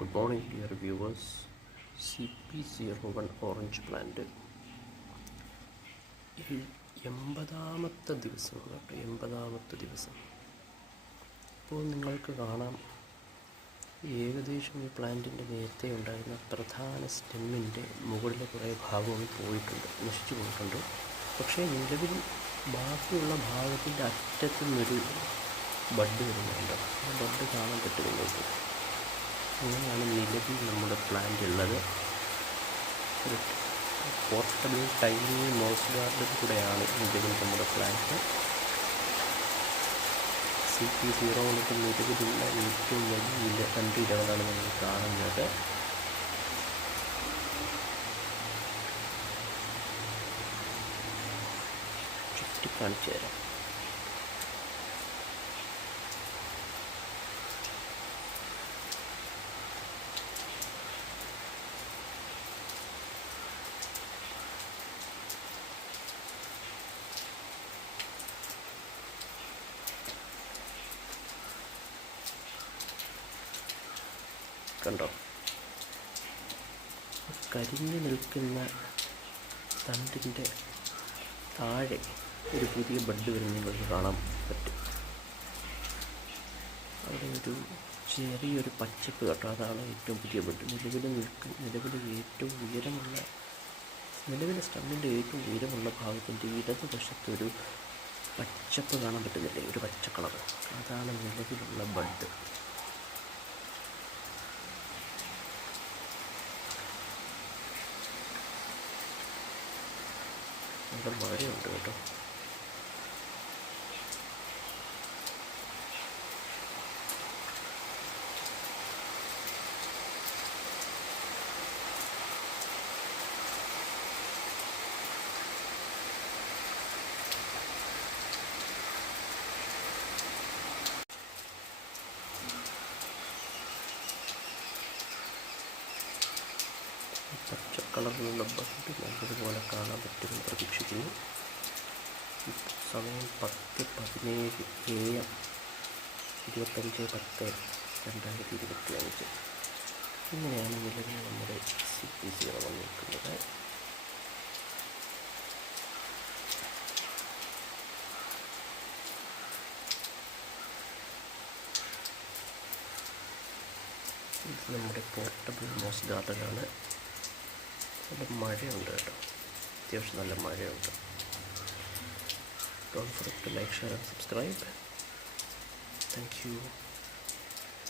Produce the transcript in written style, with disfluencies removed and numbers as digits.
Good morning, dear viewers. CP01 orange plant 80ാമത്തെ ദിവസം കേട്ടോ, 80ാമത്തെ ദിവസം. ഇപ്പോൾ നിങ്ങൾക്ക് കാണാം, ഏകദേശം ഈ പ്ലാന്റിൻ്റെ നേരത്തെ ഉണ്ടായിരുന്ന പ്രധാന സ്റ്റെമ്മിൻ്റെ മുകളിലെ കുറേ ഭാഗങ്ങൾ പോയിട്ടുണ്ട്, നശിച്ചു പോയിട്ടുണ്ട്. പക്ഷേ നിലവിൽ ബാക്കിയുള്ള ഭാഗത്തിൻ്റെ അറ്റത്തു നിന്നൊരു ബഡ് വരുന്നുണ്ട്. ആ ബഡ് കാണാൻ പറ്റും നിങ്ങൾക്ക്. അങ്ങനെയാണ് നിലവിൽ നമ്മുടെ പ്ലാന്റ് ഉള്ളത്. ഒരു പോർട്ടബിൾ ടൈനി മോസ് ഗാർഡൻ കൂടെയാണ് നിലവിൽ നമ്മുടെ പ്ലാന്റ്. CP01 നിലവിലുള്ള ഏറ്റവും വലിയ 2 ഇലകളാണ് നമ്മൾ കാണുന്നത്. ചുറ്റി കാണിച്ചു തരാം. കണ്ടോ, കരിഞ്ഞു നിൽക്കുന്ന തണ്ടിൻ്റെ താഴെ ഒരു പുതിയ ബഡ് വരുന്ന നിങ്ങൾക്ക് കാണാൻ പറ്റും. അവിടെ ഒരു ചെറിയൊരു പച്ചപ്പ് കേട്ടോ, അതാണ് ഏറ്റവും പുതിയ ബഡ്. നിലവിലെ സ്റ്റമ്മിൻ്റെ ഏറ്റവും ഉയരമുള്ള ഭാഗത്തിൻ്റെ ഇടതുവശത്തൊരു പച്ചപ്പ് കാണാൻ പറ്റുന്നില്ലേ, ഒരു പച്ച കളർ. അതാണ് നിലവിലുള്ള ബഡ്. നല്ല മഴയുണ്ട് കേട്ടോ. പച്ച കളറിലുള്ള ബഡ് നല്ലതുപോലെ കാണാൻ പറ്റുമെന്ന് പ്രതീക്ഷിക്കുന്നു. സമയം 10:17 AM, 25/10/2025. ഇങ്ങനെയാണ് നിലവിൽ നമ്മുടെ CP01 നിൽക്കുന്നത്. ഇത് നമ്മുടെ പോർട്ടബിൾ മോസ് ഗാർഡനാണ്. നല്ല മഴയുണ്ട് കേട്ടോ, അത്യാവശ്യം നല്ല മഴയുണ്ട്. Don't forget to like, share and subscribe. Thank you.